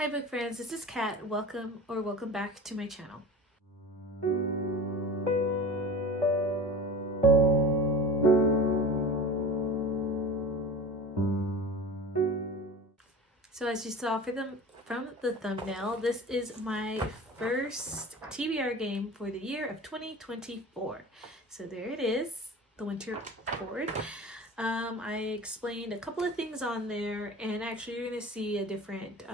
Hi book friends, this is Kat. Welcome back to my channel. So as you saw from the thumbnail, this is my first TBR game for the year of 2024. So there it is, the winter board. I explained a couple of things on there, and actually you're going to see a different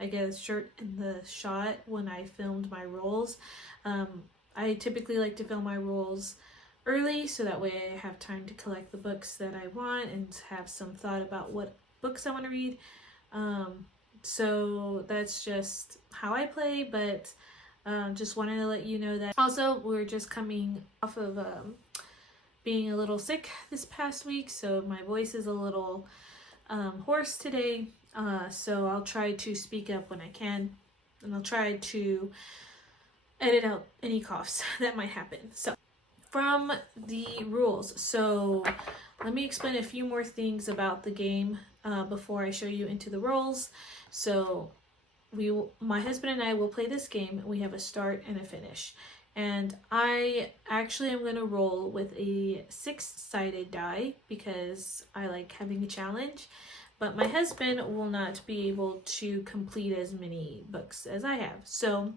I guess shirt in the shot when I filmed my rolls. I typically like to film my rolls early so that way I have time to collect the books that I want and have some thought about what books I want to read. So that's just how I play, but just wanted to let you know that. Also, we're just coming off of being a little sick this past week, so my voice is a little hoarse today. So I'll try to speak up when I can, and I'll try to edit out any coughs that might happen. So from the rules, so let me explain a few more things about the game before I show you into the rolls. So my husband and I will play this game. We have a start and a finish, and I actually am going to roll with a 6-sided die because I like having a challenge. But my husband will not be able to complete as many books as I have. So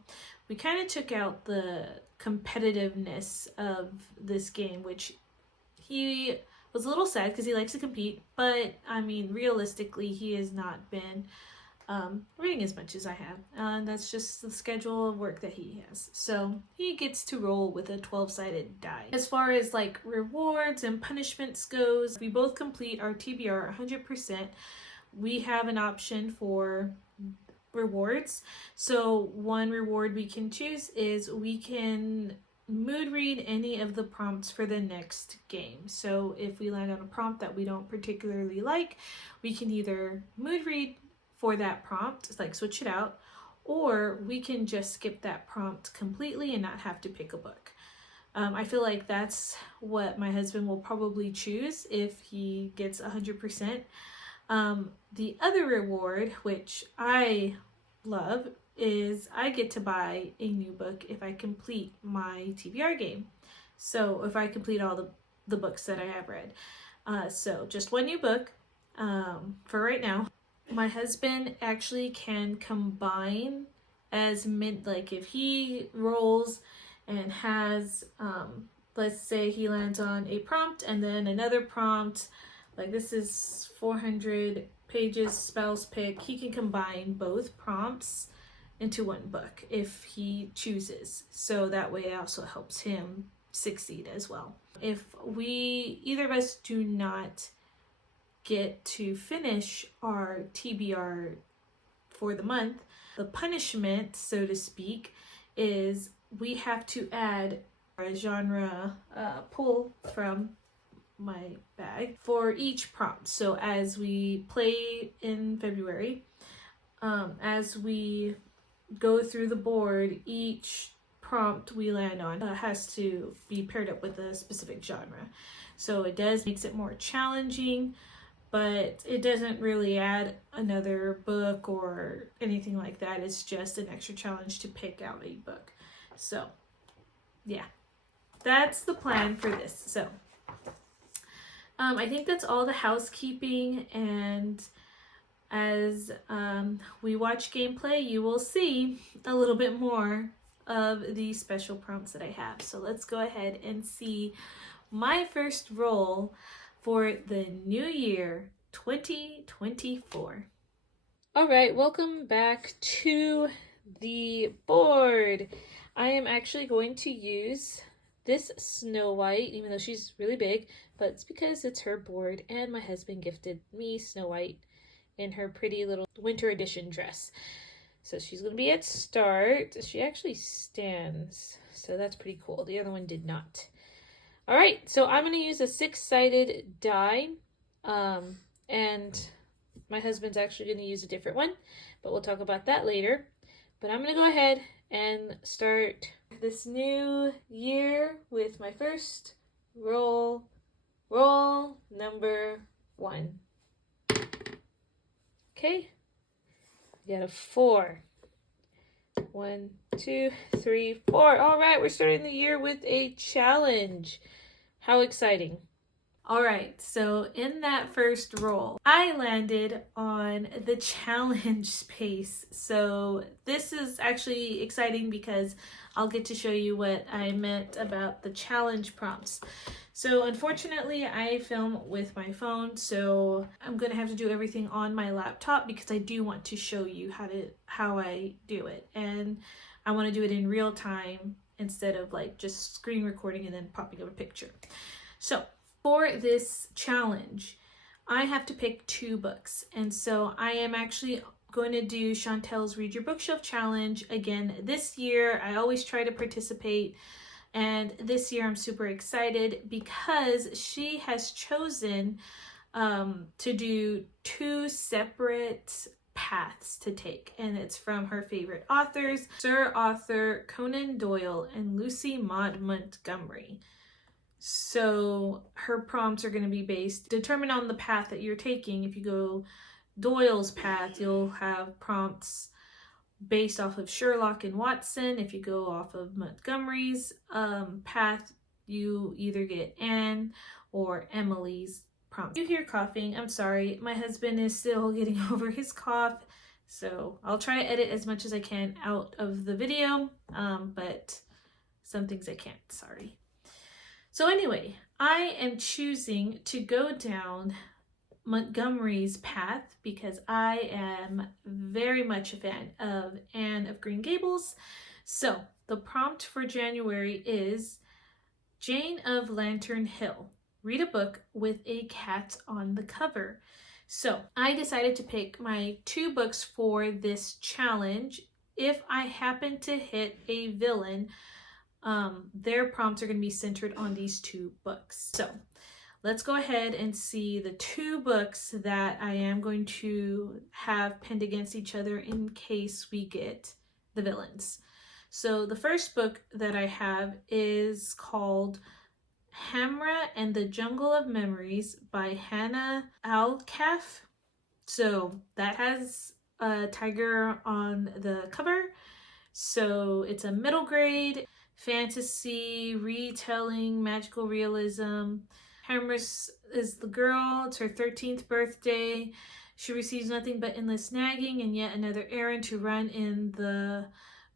we kind of took out the competitiveness of this game, which he was a little sad because he likes to compete. But I mean, realistically, he has not been reading as much as I have. And that's just the schedule of work that he has. So he gets to roll with a 12-sided die. As far as like rewards and punishments goes, we both complete our TBR 100%. We have an option for rewards. So one reward we can choose is we can mood read any of the prompts for the next game. So if we land on a prompt that we don't particularly like, we can either mood read for that prompt, like switch it out, or we can just skip that prompt completely and not have to pick a book. I feel like that's what my husband will probably choose if he gets 100%. The other reward, which I love, is I get to buy a new book if I complete my TBR game. So if I complete all the books that I have read. So just one new book for right now. My husband actually can combine as many, like if he rolls and has, let's say he lands on a prompt and then another prompt, like this is 400 pages spells pick, he can combine both prompts into one book if he chooses. So that way it also helps him succeed as well. If either of us do not get to finish our TBR for the month, the punishment, so to speak, is we have to add a genre pull from my bag for each prompt. So as we play in February, as we go through the board, each prompt we land on has to be paired up with a specific genre. So it makes it more challenging, but it doesn't really add another book or anything like that. It's just an extra challenge to pick out a book. So yeah, that's the plan for this. So I think that's all the housekeeping, and as we watch gameplay, you will see a little bit more of the special prompts that I have. So let's go ahead and see my first roll for the new year 2024. All right, welcome back to the board. I am actually going to use this Snow White, even though she's really big, but it's because it's her board and my husband gifted me Snow White in her pretty little winter edition dress. So she's going to be at start. She actually stands, so that's pretty cool. The other one did not. All right, so I'm going to use a 6-sided die, and my husband's actually going to use a different one, but we'll talk about that later. But I'm going to go ahead and start this new year with my first roll number 1. Okay, You got a 4. 1, 2, 3, 4. All right, we're starting the year with a challenge. How exciting. All right, so in that first roll, I landed on the challenge space. So this is actually exciting because I'll get to show you what I meant about the challenge prompts. So unfortunately, I film with my phone, so I'm gonna have to do everything on my laptop because I do want to show you how I do it, and I want to do it in real time instead of like just screen recording and then popping up a picture. So for this challenge, I have to pick 2 books, and so I am actually going to do Chantel's Read Your Bookshelf Challenge again this year. I always try to participate, and this year I'm super excited because she has chosen to do 2 separate paths to take, and it's from her favorite authors, Sir Arthur Conan Doyle and Lucy Maud Montgomery. So her prompts are going to be determined on the path that you're taking. If you go Doyle's path, you'll have prompts based off of Sherlock and Watson. If you go off of Montgomery's path, you either get Anne or Emily's prompts. You hear coughing, I'm sorry. My husband is still getting over his cough, so I'll try to edit as much as I can out of the video, but some things I can't, sorry. So anyway, I am choosing to go down Montgomery's path because I am very much a fan of Anne of Green Gables. So the prompt for January is Jane of Lantern Hill. Read a book with a cat on the cover. So I decided to pick my 2 books for this challenge. If I happen to hit a villain, their prompts are going to be centered on these 2 books. So let's go ahead and see the 2 books that I am going to have pinned against each other in case we get the villains. So the first book that I have is called Hamra and the Jungle of Memories by Hannah Alcaf. So that has a tiger on the cover. So it's a middle grade fantasy, retelling, magical realism. Hamris is the girl. It's her 13th birthday. She receives nothing but endless nagging and yet another errand to run in the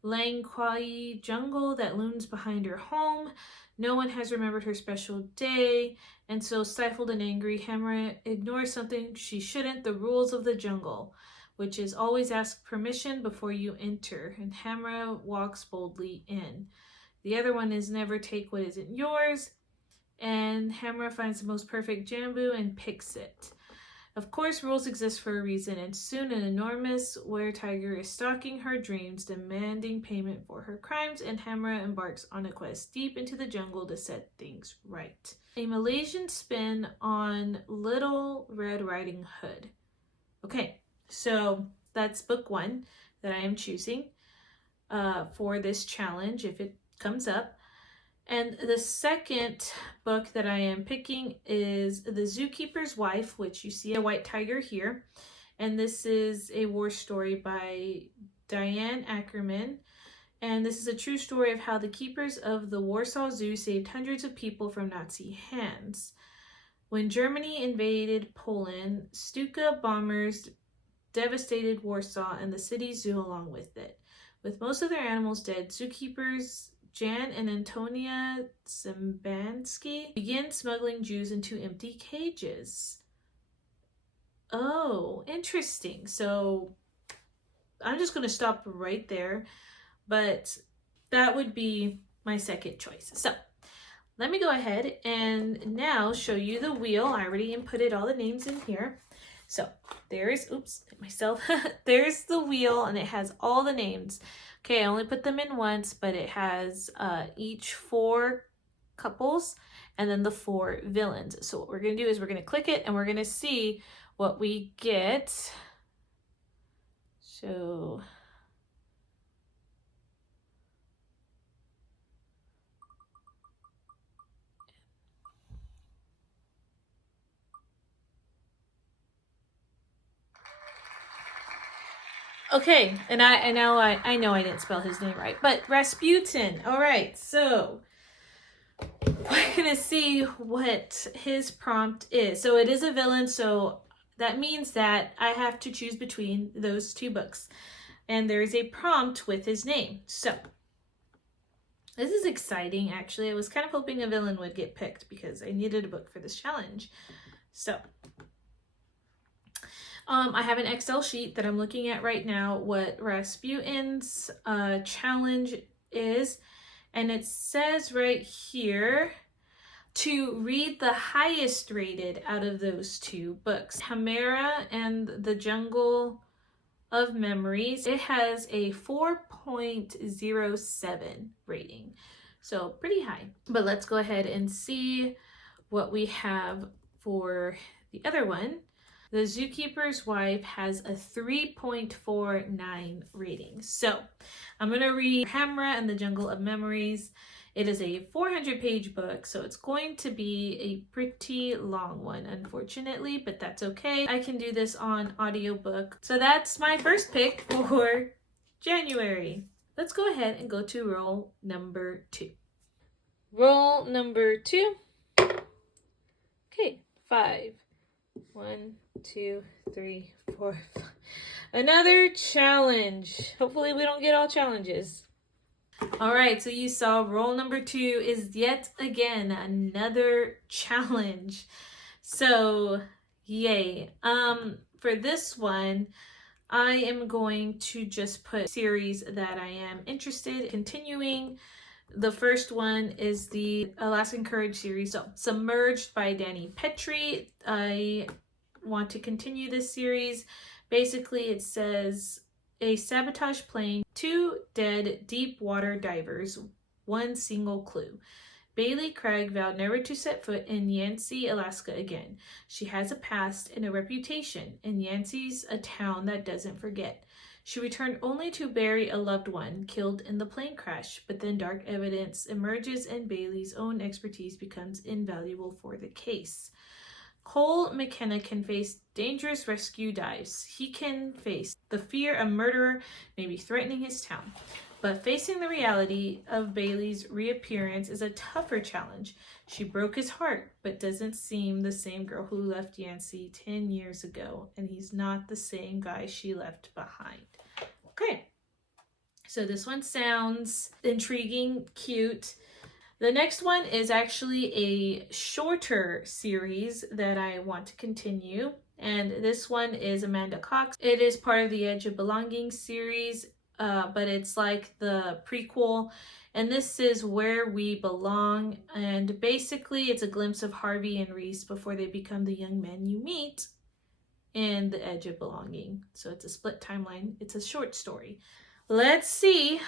Langquai jungle that looms behind her home. No one has remembered her special day, and so stifled and angry, Hamra ignores something she shouldn't, the rules of the jungle, which is always ask permission before you enter, and Hamra walks boldly in. The other one is never take what isn't yours, and Hamra finds the most perfect jambu and picks it. Of course, rules exist for a reason, and soon an enormous were-tiger is stalking her dreams, demanding payment for her crimes, and Hamra embarks on a quest deep into the jungle to set things right. A Malaysian spin on Little Red Riding Hood. Okay, so that's book 1 that I am choosing for this challenge if it comes up. And the second book that I am picking is The Zookeeper's Wife, which you see a white tiger here. And this is a war story by Diane Ackerman. And this is a true story of how the keepers of the Warsaw Zoo saved hundreds of people from Nazi hands. When Germany invaded Poland, Stuka bombers devastated Warsaw and the city zoo along with it. With most of their animals dead, zookeepers Jan and Antonia Zimbansky begin smuggling Jews into empty cages. Oh, interesting. So I'm just going to stop right there, but that would be my second choice. So let me go ahead and now show you the wheel. I already inputted all the names in here. So there's, oops, hit myself. There's the wheel and it has all the names. Okay, I only put them in once, but it has each 4 couples and then the 4 villains. So what we're going to do is we're going to click it and we're going to see what we get. So Okay, and I know I didn't spell his name right, but Rasputin. All right, so we're gonna see what his prompt is. So it is a villain, so that means that I have to choose between those two books, and there is a prompt with his name. So this is exciting, actually. I was kind of hoping a villain would get picked because I needed a book for this challenge. So I have an Excel sheet that I'm looking at right now, what Rasputin's challenge is. And it says right here to read the highest rated out of those two books, Chimera and the Jungle of Memories. It has a 4.07 rating. So pretty high. But let's go ahead and see what we have for the other one. The Zookeeper's Wife has a 3.49 rating. So I'm going to read Hamra and the Jungle of Memories. It is a 400-page book, so it's going to be a pretty long one, unfortunately, but that's okay. I can do this on audiobook. So that's my first pick for January. Let's go ahead and go to roll number 2. Roll number 2. Okay, 5. 1, 2, 3, 4, 5. Another challenge. Hopefully we don't get all challenges. All right, so you saw roll number 2 is yet again another challenge. So, yay. For this one, I am going to just put series that I am interested in continuing. The first one is the Alaskan Courage series, so Submerged by Danny Petrie. I want to continue this series. Basically, it says a sabotage plane, 2 dead deep water divers, 1 single clue. Bailey Craig vowed never to set foot in Yancey, Alaska again. She has a past and a reputation, and Yancey's a town that doesn't forget. She returned only to bury a loved one killed in the plane crash, but then dark evidence emerges and Bailey's own expertise becomes invaluable for the case. Cole McKenna can face dangerous rescue dives. He can face the fear a murderer may be threatening his town. But facing the reality of Bailey's reappearance is a tougher challenge. She broke his heart, but doesn't seem the same girl who left Yancey 10 years ago, and he's not the same guy she left behind. Okay, so this one sounds intriguing, cute. The next one is actually a shorter series that I want to continue, and this one is Amanda Cox. It is part of the Edge of Belonging series, but it's like the prequel, and this is Where We Belong, and basically it's a glimpse of Harvey and Reese before they become the young men you meet in the Edge of Belonging. So it's a split timeline. It's a short story. Let's see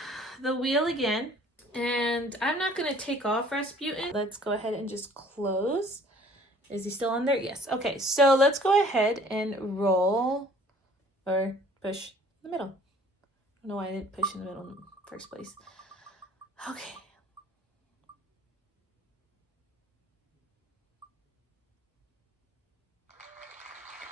the wheel again. And I'm not going to take off Rasputin. Let's go ahead and just close. Is he still on there? Yes. Okay, so let's go ahead and roll or push in the middle. I don't know why I didn't push in the middle in the first place. Okay.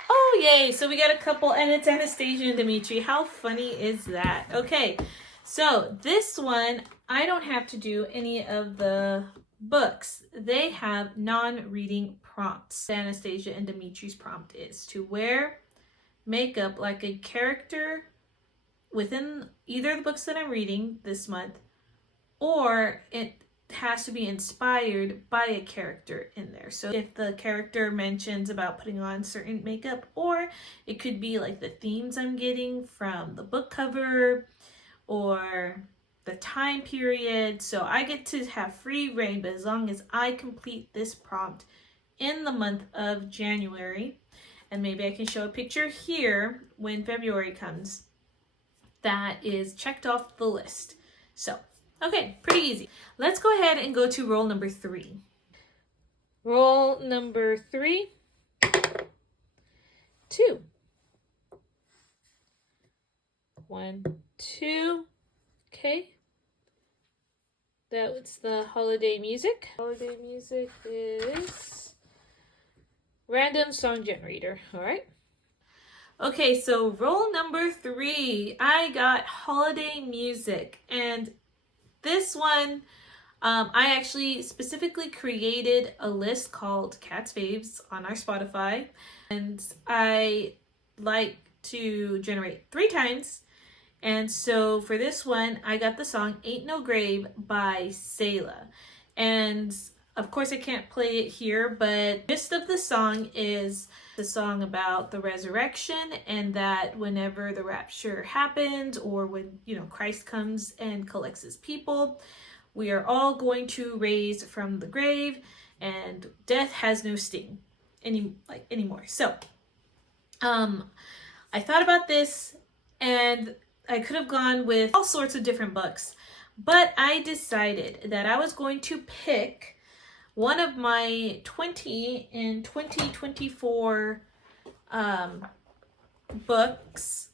Oh, yay. So we got a couple, and it's Anastasia and Dimitri. How funny is that? Okay. So this one, I don't have to do any of the books. They have non-reading prompts. Anastasia and Dimitri's prompt is to wear makeup like a character within either of the books that I'm reading this month, or it has to be inspired by a character in there. So if the character mentions about putting on certain makeup, or it could be like the themes I'm getting from the book cover or the time period. So I get to have free reign, but as long as I complete this prompt in the month of January, and maybe I can show a picture here when February comes, that is checked off the list. So, okay, pretty easy. Let's go ahead and go to roll number 3. Roll number 3, 2. 1, 2. Okay. That was the holiday music. Holiday music is random song generator. All right. Okay, so roll number 3, I got holiday music, and this one, I actually specifically created a list called Cat's Faves on our Spotify, and I like to generate 3 times. And so for this one, I got the song Ain't No Grave by Selah. And of course, I can't play it here, but the gist of the song is the song about the resurrection, and that whenever the rapture happens, or when, Christ comes and collects his people, we are all going to raise from the grave, and death has no sting anymore. So, I thought about this, and I could have gone with all sorts of different books, but I decided that I was going to pick one of my 2024 books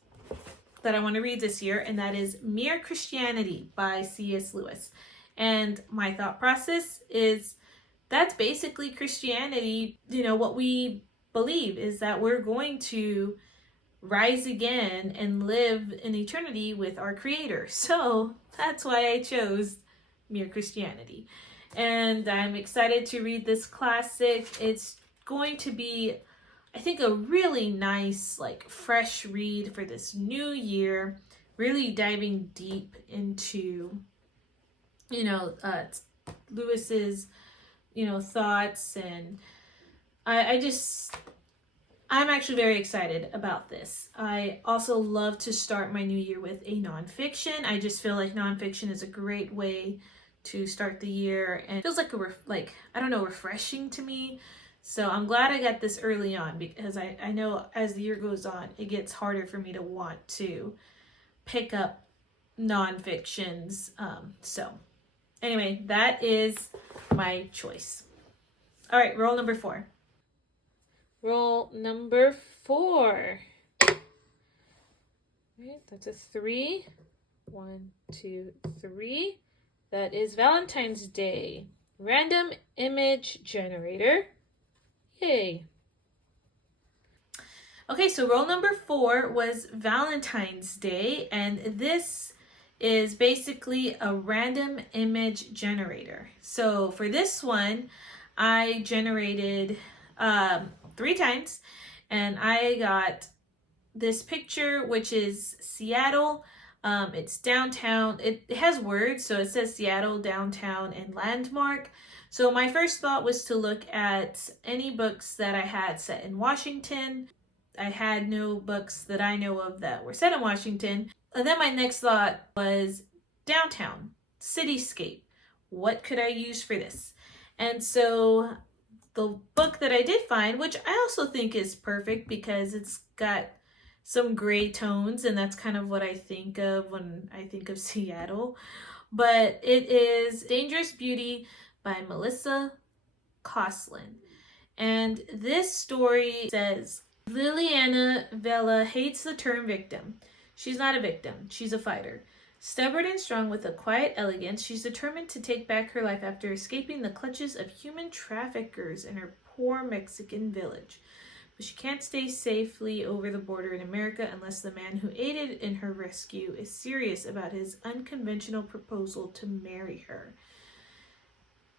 that I want to read this year, and that is Mere Christianity by C.S. Lewis. And my thought process is that's basically Christianity. What we believe is that we're going to rise again and live in eternity with our Creator. So that's why I chose Mere Christianity. And I'm excited to read this classic. It's going to be, I think, a really nice, fresh read for this new year, really diving deep into, Lewis's, thoughts. And I'm actually very excited about this. I also love to start my new year with a nonfiction. I just feel like nonfiction is a great way to start the year, and it feels like refreshing to me. So I'm glad I got this early on, because I know as the year goes on, it gets harder for me to want to pick up nonfictions. So anyway, that is my choice. All right, roll number 4. Roll number 4. Right, that's a 3. 1, 2, 3. That is Valentine's Day. Random image generator. Yay. Okay, so roll number 4 was Valentine's Day, and this is basically a random image generator. So for this one, I generated 3 times, and I got this picture, which is Seattle. It's downtown. It has words, so it says Seattle, downtown, and landmark. So my first thought was to look at any books that I had set in Washington. I had no books that I know of that were set in Washington. And then my next thought was downtown, cityscape. What could I use for this? And so the book that I did find, which I also think is perfect because it's got some gray tones, and that's kind of what I think of when I think of Seattle. But it is Dangerous Beauty by Melissa Coslin. And this story says, Liliana Vela hates the term victim. She's not a victim. She's a fighter. Stubborn and strong with a quiet elegance, she's determined to take back her life after escaping the clutches of human traffickers in her poor Mexican village. But she can't stay safely over the border in America unless the man who aided in her rescue is serious about his unconventional proposal to marry her.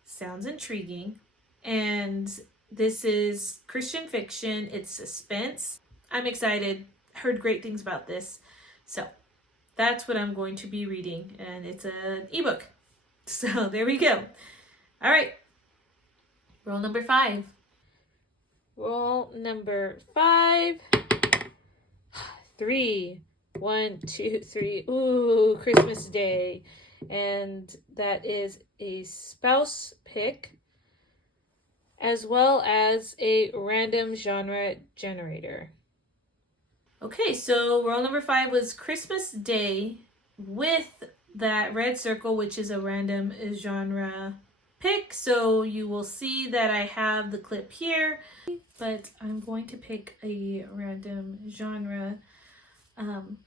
Sounds intriguing. And this is Christian fiction. It's suspense. I'm excited. Heard great things about this. So that's what I'm going to be reading. And it's an ebook. So there we go. All right. Roll number 5. Roll number 5. 3. 1, 2, 3. Ooh, Christmas Day. And that is a spouse pick, as well as a random genre generator. Okay, so roll number 5 was Christmas Day with that red circle, which is a random genre pick. So you will see that I have the clip here, but I'm going to pick a random genre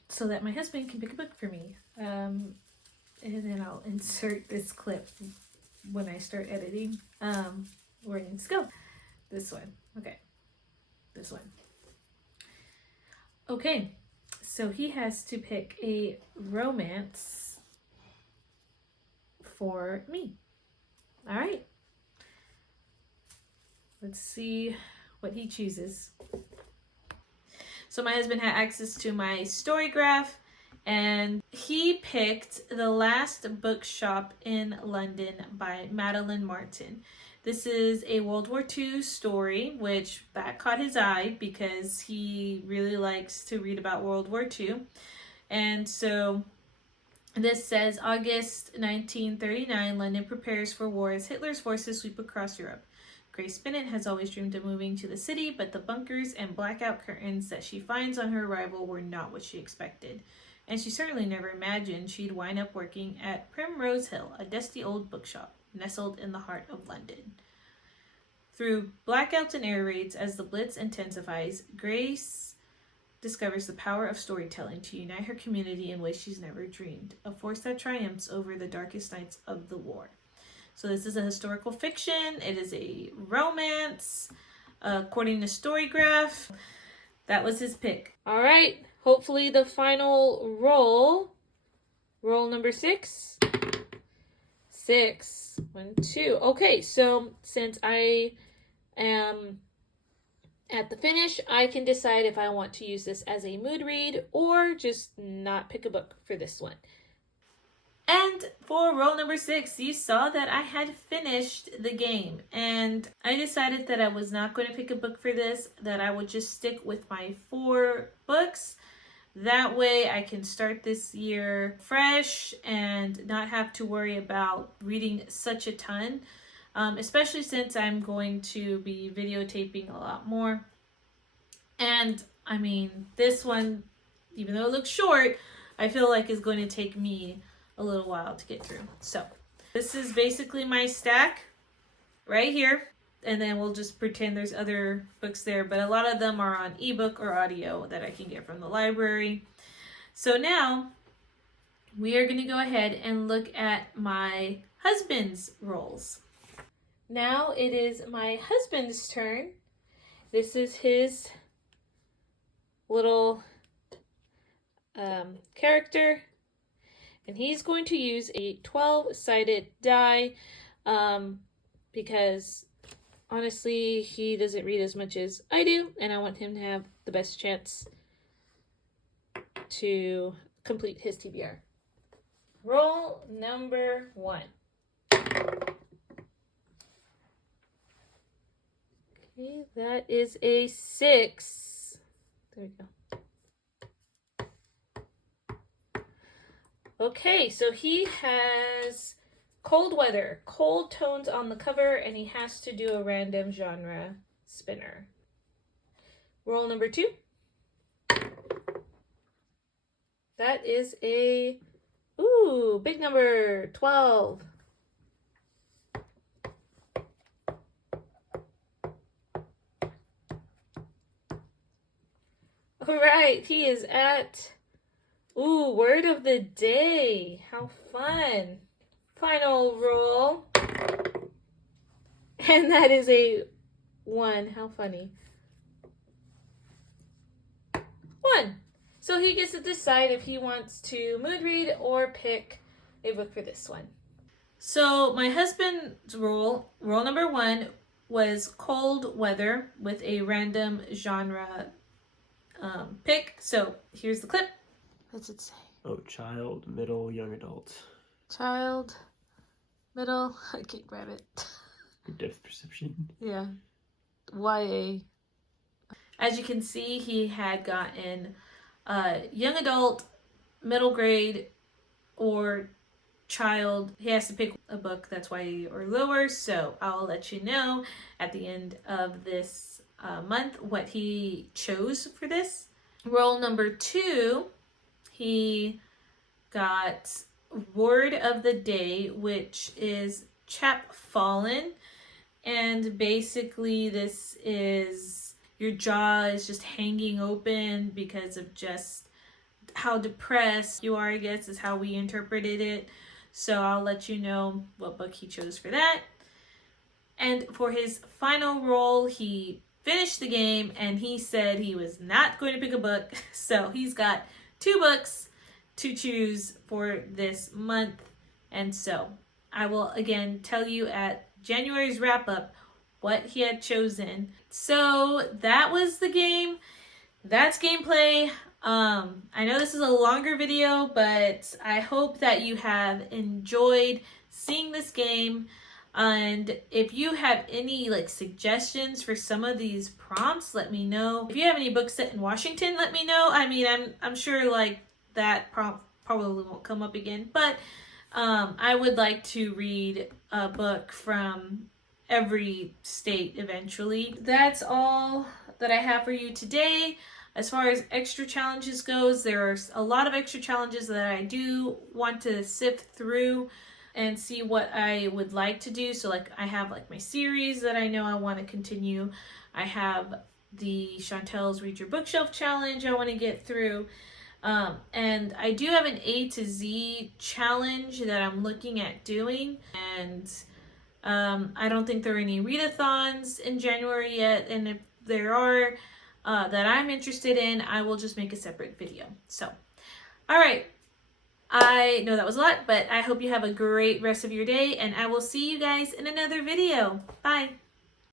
so that my husband can pick a book for me. And then I'll insert this clip when I start editing. Where it go. This one. Okay. This one. Okay, so he has to pick a romance for me. All right. Let's see what he chooses. So my husband had access to my story graph, and he picked The Last Bookshop in London by Madeline Martin. This is a World War II story, which that caught his eye because he really likes to read about World War II. And so this says August 1939, London prepares for war as Hitler's forces sweep across Europe. Grace Bennett has always dreamed of moving to the city, but the bunkers and blackout curtains that she finds on her arrival were not what she expected. And she certainly never imagined she'd wind up working at Primrose Hill, a dusty old bookshop nestled in the heart of London. Through blackouts and air raids, as the Blitz intensifies, Grace discovers the power of storytelling to unite her community in ways she's never dreamed, a force that triumphs over the darkest nights of the war. So this is a historical fiction. It is a romance, according to Storygraph. That was his pick. All right. Hopefully the final roll number 6. 6. 1, 2. Okay, so since I am at the finish, I can decide if I want to use this as a mood read or just not pick a book for this one. And for roll number 6, you saw that I had finished the game, and I decided that I was not going to pick a book for this, that I would just stick with my 4 books. That way I can start this year fresh and not have to worry about reading such a ton, especially since I'm going to be videotaping a lot more. And I mean, this one, even though it looks short, I feel like is going to take me a little while to get through. So this is basically my stack right here, and then we'll just pretend there's other books there, but a lot of them are on ebook or audio that I can get from the library. So now we are going to go ahead and look at my husband's rolls. Now it is my husband's turn. This is his little character, and he's going to use a 12-sided die because honestly he doesn't read as much as I do, and I want him to have the best chance to complete his TBR. Roll number 1. Okay, that is a 6. There we go. Okay, so he has cold weather, cold tones on the cover, and he has to do a random genre spinner. Roll number 2. That is a, big number, 12. All right, he is at, word of the day. How fun. Final roll. And that is a 1. How funny. 1. So he gets to decide if he wants to mood read or pick a book for this one. So my husband's roll number 1, was cold weather with a random genre pick. So here's the clip. What's it say? Oh, child, middle, young adult. Child, middle, I can't grab it. Depth perception. Yeah. YA. As you can see, he had gotten young adult, middle grade, or child. He has to pick a book that's YA or lower, so I'll let you know at the end of this month what he chose for this. Roll number 2, he got word of the day, which is chapfallen, and basically this is your jaw is just hanging open because of just how depressed you are, I guess is how we interpreted it. So I'll let you know what book he chose for that. And for his final roll, he finished the game, and he said he was not going to pick a book. So he's got 2 books to choose for this month. And so I will again tell you at January's wrap up what he had chosen. So that was the game. That's gameplay. I know this is a longer video, but I hope that you have enjoyed seeing this game. And if you have any like suggestions for some of these prompts, let me know. If you have any books set in Washington, let me know. I mean, I'm sure like that prompt probably won't come up again, but I would like to read a book from every state eventually. That's all that I have for you today. As far as extra challenges goes, there are a lot of extra challenges that I do want to sift through and see what I would like to do. So like I have like my series that I know I want to continue. I have the Chantel's Read Your Bookshelf challenge I want to get through. And I do have an A to Z challenge that I'm looking at doing. And I don't think there are any readathons in January yet. And if there are that I'm interested in, I will just make a separate video. So, all right. I know that was a lot, but I hope you have a great rest of your day, and I will see you guys in another video. Bye.